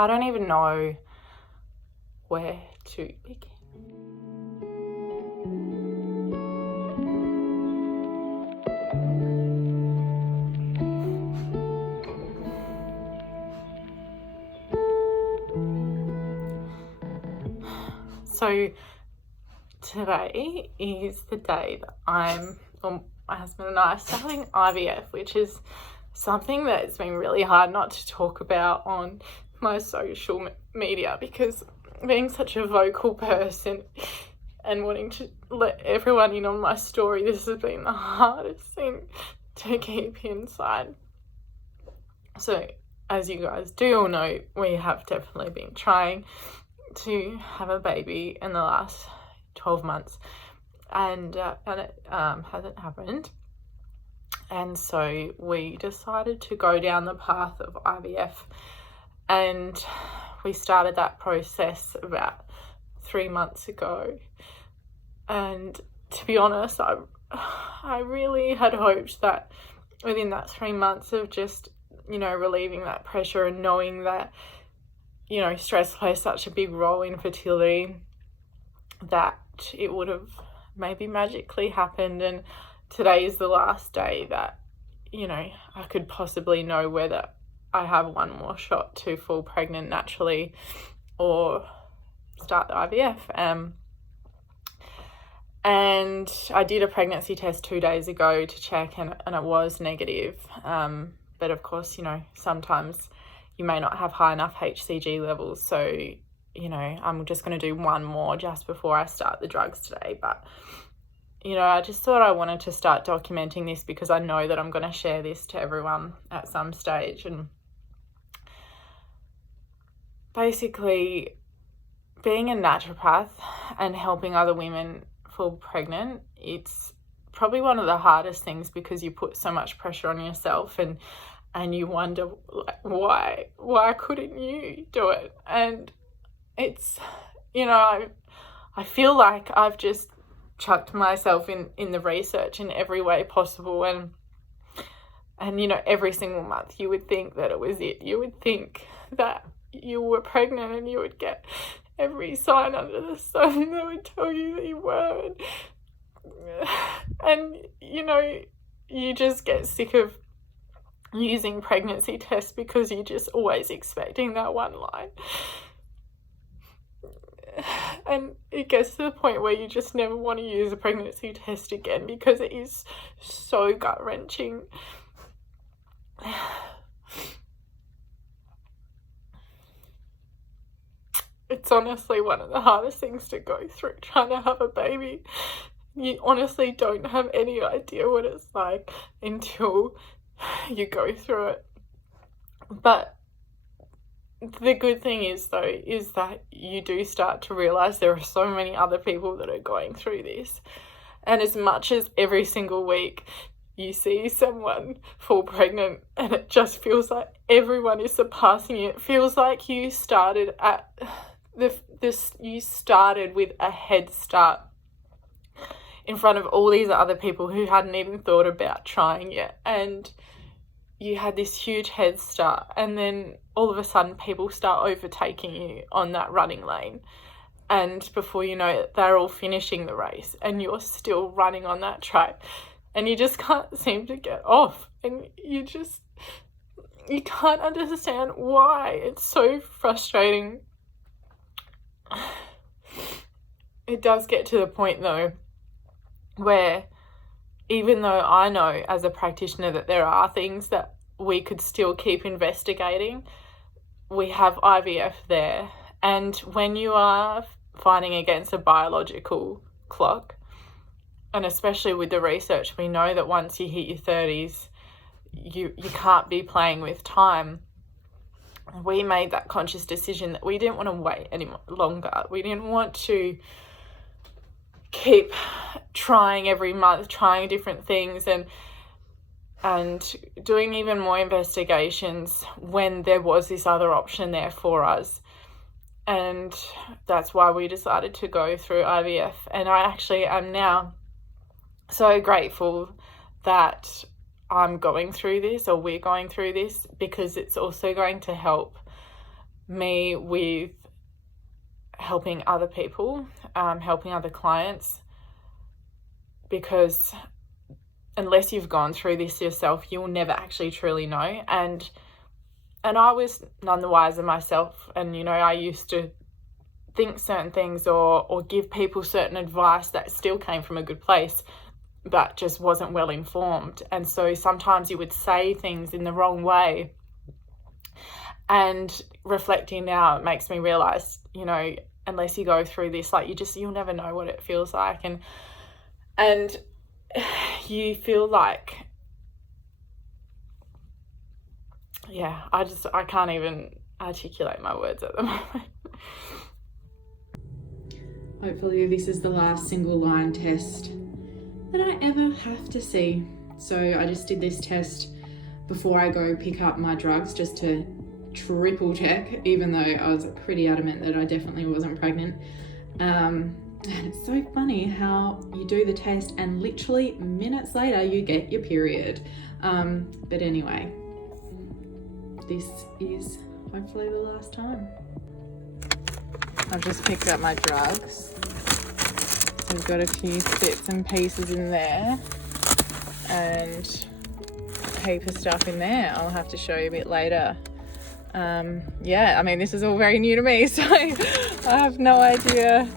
I don't even know where to begin. So today is the day that my husband and I are starting IVF, which is something that's been really hard not to talk about on my social media, because being such a vocal person and wanting to let everyone in on my story, this has been the hardest thing to keep inside. So as you guys do all know, we have definitely been trying to have a baby in the last 12 months and it hasn't happened, and so we decided to go down the path of IVF, and we started that process about 3 months ago. And to be honest, I really had hoped that within that 3 months of just, relieving that pressure and knowing that stress plays such a big role in fertility, that it would have maybe magically happened. And today is the last day that, I could possibly know whether I have one more shot to fall pregnant naturally or start the IVF. And I did a pregnancy test 2 days ago to check, and it was negative. But of course, sometimes you may not have high enough HCG levels. So, I'm just going to do one more just before I start the drugs today. But, I just thought I wanted to start documenting this because I know that I'm going to share this to everyone at some stage. And basically, being a naturopath and helping other women fall pregnant, it's probably one of the hardest things because you put so much pressure on yourself and you wonder, like, why couldn't you do it? And it's, I feel like I've just chucked myself in the research in every way possible, and every single month you would think that it was it. You would think that you were pregnant and you would get every sign under the sun that would tell you that you were, and you just get sick of using pregnancy tests because you're just always expecting that one line. And it gets to the point where you just never want to use a pregnancy test again because it is so gut-wrenching. It's honestly one of the hardest things to go through, trying to have a baby. You honestly don't have any idea what it's like until you go through it. But the good thing is that you do start to realise there are so many other people that are going through this. And as much as every single week you see someone fall pregnant and it just feels like everyone is surpassing you, it feels like you started with a head start in front of all these other people who hadn't even thought about trying yet, and you had this huge head start, and then all of a sudden people start overtaking you on that running lane, and before you know it, they're all finishing the race and you're still running on that track, and you just can't seem to get off, and you can't understand why. It's so frustrating. It does get to the point though where, even though I know as a practitioner that there are things that we could still keep investigating, we have IVF there. And when you are fighting against a biological clock, and especially with the research, we know that once you hit your 30s, you can't be playing with time. We made that conscious decision that we didn't want to wait any longer. We didn't want to keep trying every month, trying different things and doing even more investigations when there was this other option there for us. And that's why we decided to go through IVF. And I actually am now so grateful that I'm going through this, or we're going through this, because it's also going to help me with helping other people, helping other clients, because unless you've gone through this yourself, you'll never actually truly know. And I was none the wiser myself. And, you know, I used to think certain things or give people certain advice that still came from a good place, but just wasn't well informed. And so sometimes you would say things in the wrong way. And reflecting now, it makes me realize, you know, unless you go through this, like, you'll never know what it feels like. And you feel like, yeah, I can't even articulate my words at the moment. Hopefully this is the last single line test that I ever have to see. So I just did this test before I go pick up my drugs, just to triple check, even though I was pretty adamant that I definitely wasn't pregnant. And it's so funny how you do the test and literally minutes later you get your period. But anyway, this is hopefully the last time. I've just picked up my drugs. So we've got a few bits and pieces in there and a heap of stuff in there I'll have to show you a bit later. Yeah, I mean, this is all very new to me, so I have no idea.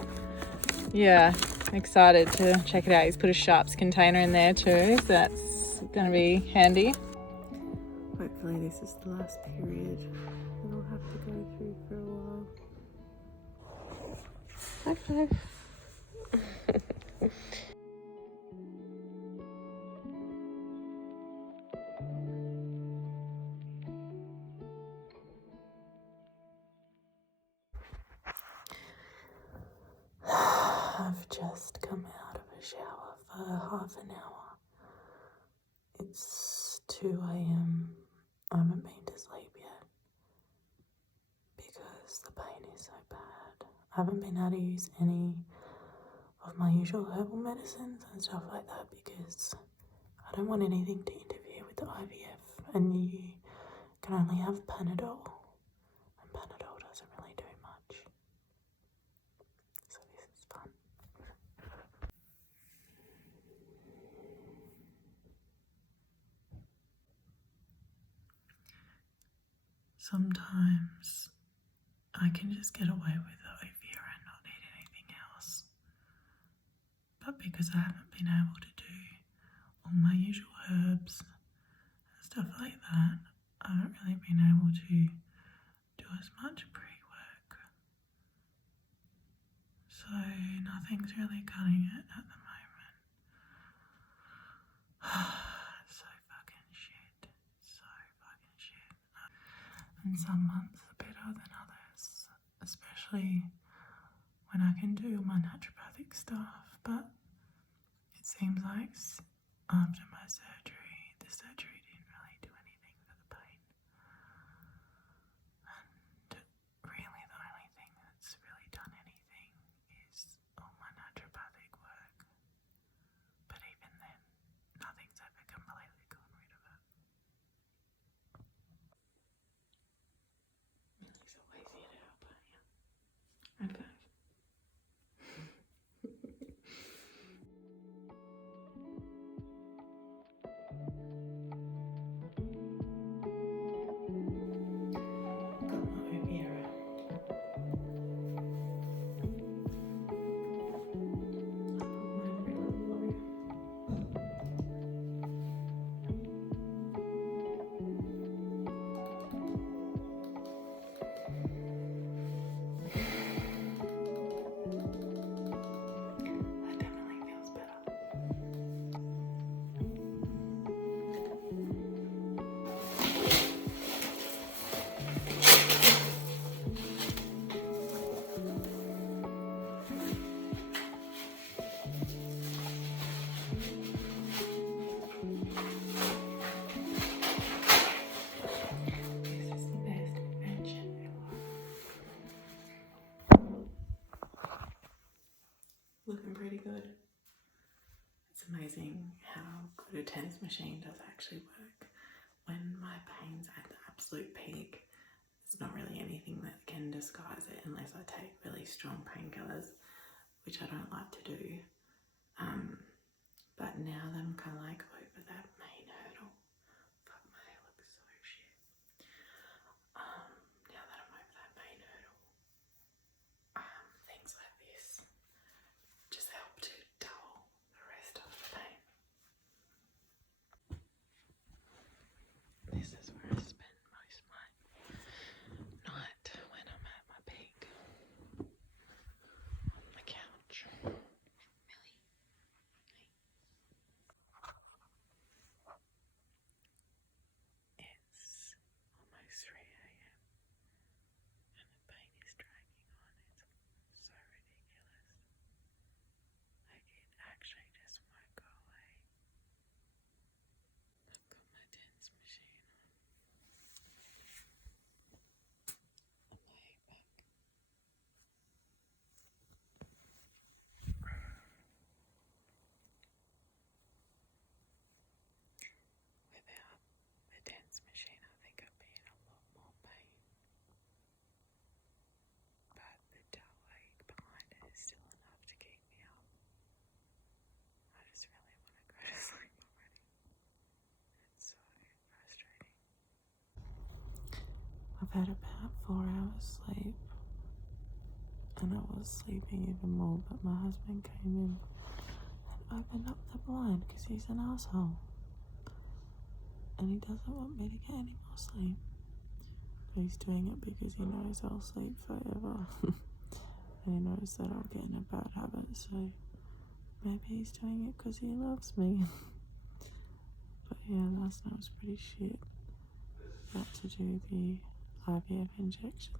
Yeah, excited to check it out. He's put a sharps container in there too, so that's going to be handy. Hopefully this is the last period that I'll have to go through for a while. High five. I've just come out of a shower for half an hour. It's 2 a.m. I haven't been to sleep yet because the pain is so bad. I haven't been able to use any of my usual herbal medicines and stuff like that because I don't want anything to interfere with the IVF, and you can only have Panadol, and Panadol doesn't really do much. So this is fun. Sometimes I can just get away with Ovia and not need anything else. But because I haven't been able to do all my usual herbs and stuff like that, I haven't really been able to do as much pre-work. So nothing's really cutting it at the moment. It's so fucking shit. So fucking shit. And some months are better than others, especially when I can do my naturopathic stuff. But it seems like after my surgery, the surgery didn't really do anything for the pain. And really the only thing that's really done anything is all my naturopathic work. But even then, nothing's ever completely gone rid of it. He's always here to help, aren't you? Okay. Looking pretty good. It's amazing how good a tennis machine does actually work. When my pain's at the absolute peak, there's not really anything that disguise it unless I take really strong painkillers, which I don't like to do. But now that I'm kind of like over that main hurdle, fuck, my hair looks so shit. Now that I'm over that main hurdle, things like this just help to dull the rest of the pain. This is where I spend most of my night when I'm at my peak, on the couch. Millie. It's almost 3 a.m. and the pain is dragging on. It's so ridiculous. Like, it actually just won't go away. I've got my TENS machine on. I'm laying back. Without the TENS machine, I think I'd be in a lot more pain. But the dull ache behind it is still enough to keep me up. I just really want to go to sleep already. It's so frustrating. I've had about 4 hours sleep, and I was sleeping even more, but my husband came in and opened up the blind because he's an asshole. And he doesn't want me to get any more sleep. But he's doing it because he knows I'll sleep forever. And he knows that I'll get in a bad habit, so maybe he's doing it because he loves me. But yeah, last night was pretty shit. Got to do the IVF injection.